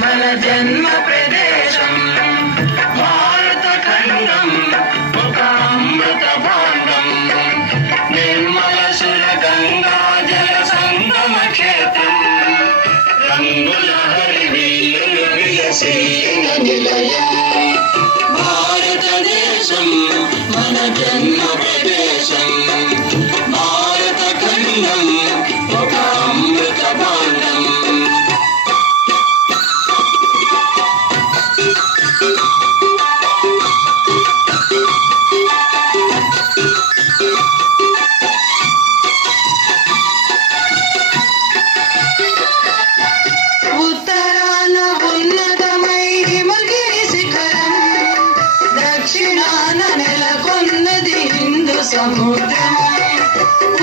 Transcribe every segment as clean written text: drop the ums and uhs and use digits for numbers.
మన జన్మ ప్రదేశం భారత ఖండం ఒక అమృత భాండం నిర్మల సుర గంగా జల సంగమ క్షేత్రం రంగుల హరివిల్లులు విలసిల్లిన నిలయం భారతదేశం మన జన్మ ప్రదేశం భారత ఖండం ఒక అమృత భాండం దక్షిణాన నెలకొన్నది హిందూ సముద్రం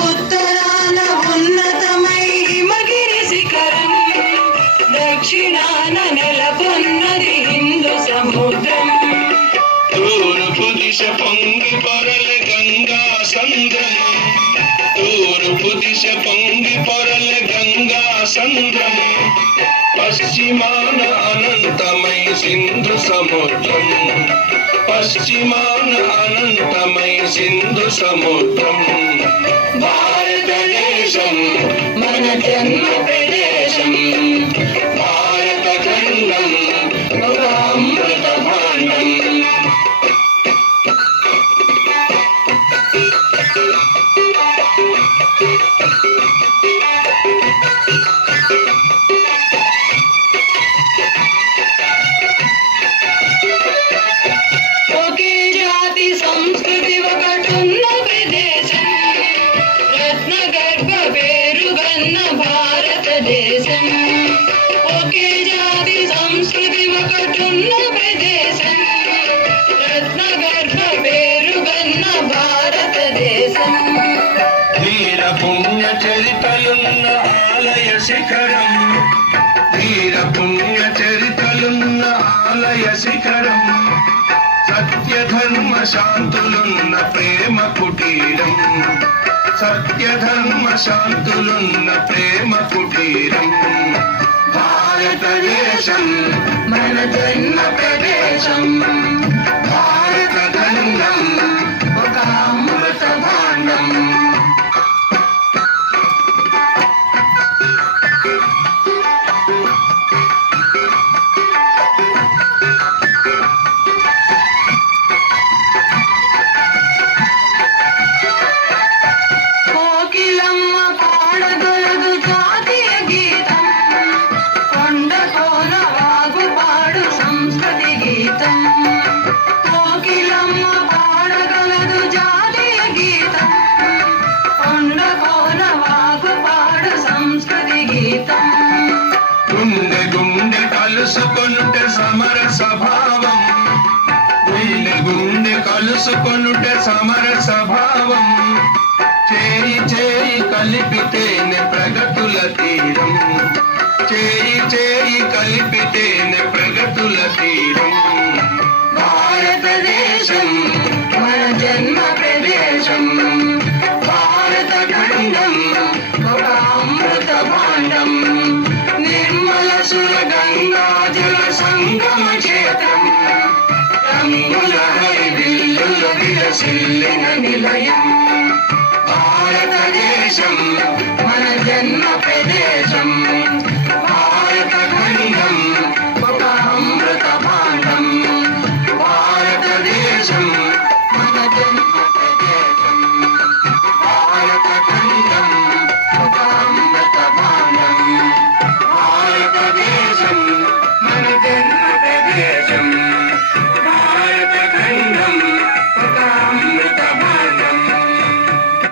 ఉత్తరాన ఉన్నతమై హిమగిరి శిఖరం దక్షిణాన నెలకొన్నది హిందూ సముద్రం తూర్పు దిశ పొంగి పొరల గంగా సంద్రం తూర్పు దిశ పొంగి పొరల గంగా సంద్రం పశ్చిమాన అనంతమై సింధు సముద్రం పశ్చిమాన అనంతమై సింధు సముద్రం భారతదేశం మన జన్మ ప్రదేశం భారత ఖండం ఒక అమృత భాండం సంస్కృతి ఒకటున్న ప్రదేశం రత్నగర్భ పేరుగన్న భారతదేశం ఒకే జాతి సంస్కృతి ఒకటున్న ప్రదేశం రత్నగర్భ పేరుగన్న భారతదేశం వీర పుణ్య చరితలున్న ఆలయ శిఖరం వీర పుణ్య చరితలున్న ఆలయ శిఖరం సత్య ధర్మ శాంతులున్న ప్రేమ కుటీరం సత్య ధర్మ శాంతులున్న ప్రేమ కుటీరం భారతదేశం మన జన్మ ప్రదేశం భారత ఖండం ఒక అమృత భాండం గుండె గుండె కలుసుకొనుటే సమర స్వభావం గుండె గుండె కలుసుకొనుటే సమర స్వభావం చేయి చేయి కలిపితేనే ప్రగతుల తీరం చేయి చేయి కలిపితేనే ప్రగతుల తీరం భారతదేశం మన జన్మ ప్రదేశం భారత ఖండం ఒక అమృత భాండం నిర్మల సుర గంగా జల సంగమ క్షేత్రం రంగుల హరివిల్లుల విలసిల్లిన నిలయం భారతదేశం మన జన్మ ప్రదేశం.